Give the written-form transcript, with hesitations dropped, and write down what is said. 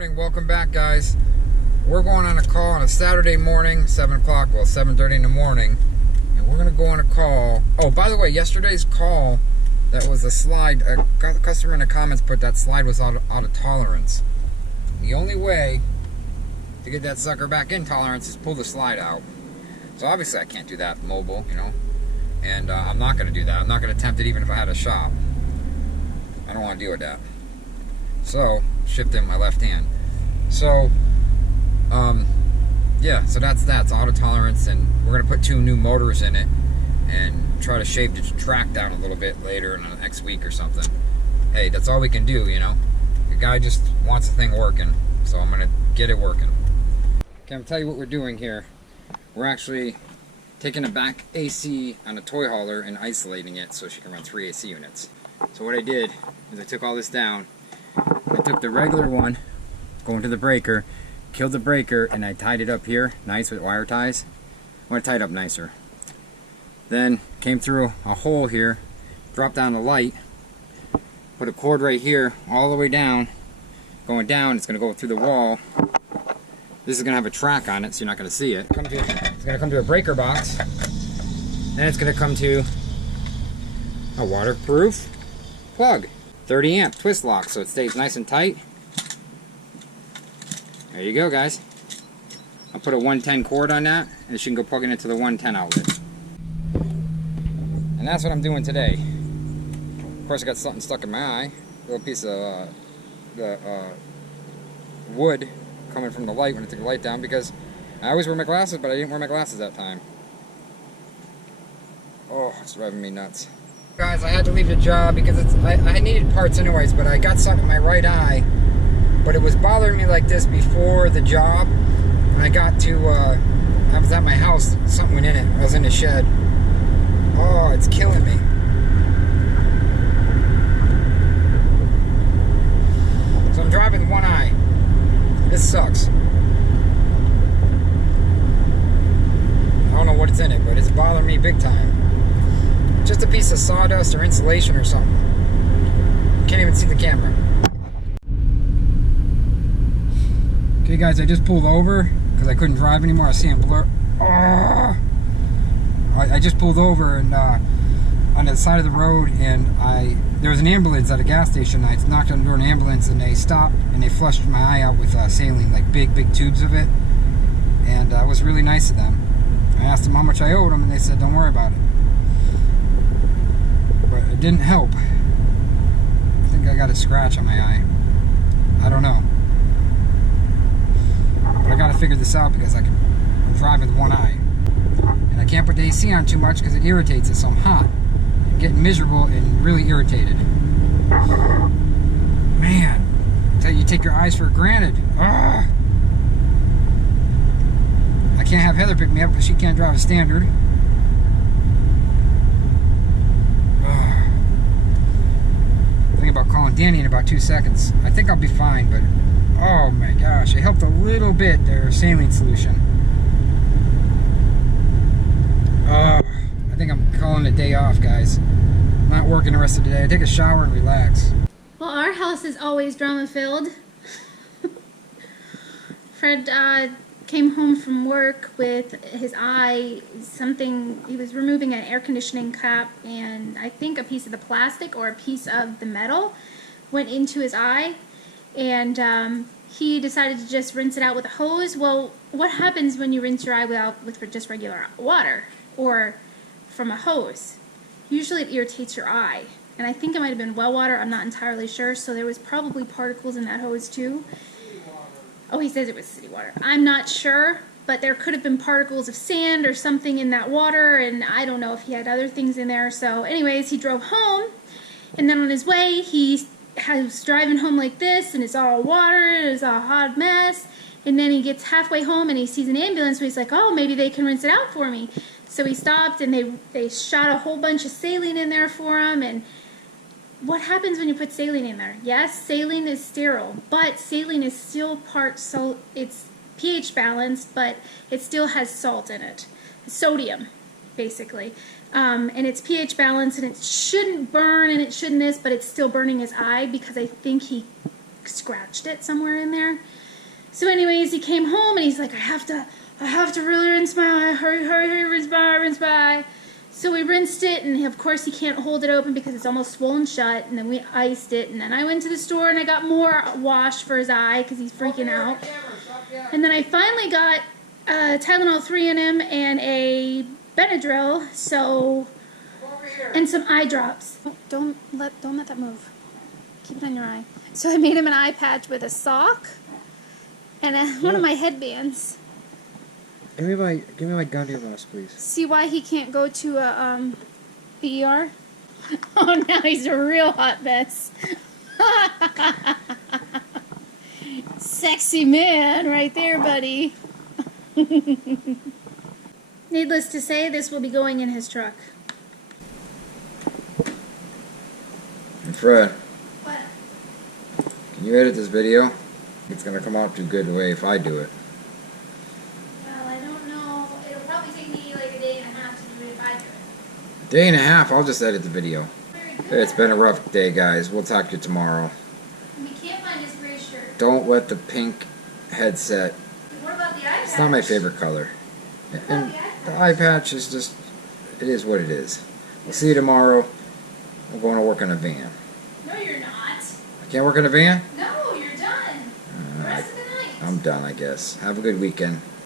Morning, welcome back, guys. We're going on a call on a Saturday morning, 7 o'clock, well, 7:30 in the morning, and we're gonna go on a call. Oh, by the way, yesterday's call, that was a slide, a customer in the comments put that slide was out of tolerance. The only way to get that sucker back in tolerance is pull the slide out. So obviously I can't do that mobile, you know, and I'm not gonna do that. I'm not gonna attempt it even if I had a shop. I don't want to deal with that. So, shift in my left hand. So, yeah, so that's that. It's auto tolerance, and we're going to put 2 new motors in it and try to shave the track down a little bit later in the next week or something. Hey, that's all we can do, you know. The guy just wants the thing working, so I'm going to get it working. Okay, I'm going to tell you what we're doing here. We're actually taking the back AC on a toy hauler and isolating it so she can run 3 AC units. So what I did is I took all this down. I took the regular one, going to the breaker, killed the breaker, and I tied it up here, nice with wire ties. I want to tie it up nicer. Then came through a hole here, dropped down the light, put a cord right here, all the way down. Going down, it's going to go through the wall. This is going to have a track on it, so you're not going to see it. It's going to come to a breaker box. Then it's going to come to a waterproof plug. 30 amp twist lock, so it stays nice and tight. There you go, guys. I'll put a 110 cord on that, and she can go plug it into the 110 outlet. And that's what I'm doing today. Of course, I got something stuck in my eye. A little piece of wood coming from the light when I took the light down, because I always wear my glasses, but I didn't wear my glasses that time. Oh, it's driving me nuts. Guys, I had to leave the job because I needed parts anyways, but I got something in my right eye, but it was bothering me like this before the job. When I got to, I was at my house, something went in it. I was in the shed. Oh, it's killing me. So I'm driving with one eye. This sucks. I don't know what it's in it, but it's bothering me big time. Just a piece of sawdust or insulation or something. Can't even see the camera. Okay, guys, I just pulled over because I couldn't drive anymore. I was seeing blur. Oh! I just pulled over and on the side of the road, and there was an ambulance at a gas station. I knocked on the door of an ambulance, and they stopped and they flushed my eye out with saline, like big tubes of it. And it was really nice of them. I asked them how much I owed them, and they said, "Don't worry about it." But it didn't help. I think I got a scratch on my eye. I don't know. But I got to figure this out because I'm driving with one eye. And I can't put the AC on too much because it irritates it, so I'm hot. I'm getting miserable and really irritated. Man, you take your eyes for granted. I can't have Heather pick me up because she can't drive a standard. Thinking about calling Danny in about 2 seconds. I think I'll be fine, but oh my gosh, it helped a little bit, their saline solution. I think I'm calling a day off, guys. I'm not working the rest of the day. I take a shower and relax. Well, our house is always drama-filled. Fred came home from work with his eye, he was removing an air conditioning cap, and I think a piece of the plastic or a piece of the metal went into his eye, and he decided to just rinse it out with a hose. Well, what happens when you rinse your eye with just regular water or from a hose? Usually it irritates your eye, and I think it might have been well water. I'm not entirely sure, so there was probably particles in that hose too. Oh, he says it was city water. I'm not sure, but there could have been particles of sand or something in that water, and I don't know if he had other things in there. So anyways, he drove home, and then on his way, he was driving home like this, and it's all water, and it's a hot mess, and then he gets halfway home, and he sees an ambulance, so he's like, oh, maybe they can rinse it out for me. So he stopped, and they shot a whole bunch of saline in there for him, and what happens when you put saline in there? Yes, saline is sterile, but saline is still it's pH balanced, but it still has salt in it. Sodium, basically. And it's pH balanced, and it shouldn't burn, and it shouldn't this, but it's still burning his eye because I think he scratched it somewhere in there. So anyways, he came home and he's like, I have to really rinse my eye. Hurry, rinse my eye. So we rinsed it, and of course he can't hold it open because it's almost swollen shut, and then we iced it, and then I went to the store and I got more wash for his eye because he's freaking out. And then I finally got Tylenol 3 in him and a Benadryl, and some eye drops. Don't let that move. Keep it on your eye. So I made him an eye patch with a sock and one of my headbands. Give me my gun here, boss, please. See why he can't go to the ER? Oh, now he's a real hot mess. Sexy man right there, buddy. Needless to say, this will be going in his truck. And Fred, What? can you edit this video? It's gonna come out too good the way if I do it. Well, I don't know. It'll probably take me like a day and a half to do it if I do it. Day and a half, I'll just edit the video. Very good. It's been a rough day, guys. We'll talk to you tomorrow. We can't find his gray shirt. Don't let the pink headset. What about the eye patch? It's not my favorite color. And the eye patch is just, it is what it is. We'll see you tomorrow. I'm going to work in a van. No, you're not. I can't work in a van? No, you're done. The rest of the night. I'm done, I guess. Have a good weekend.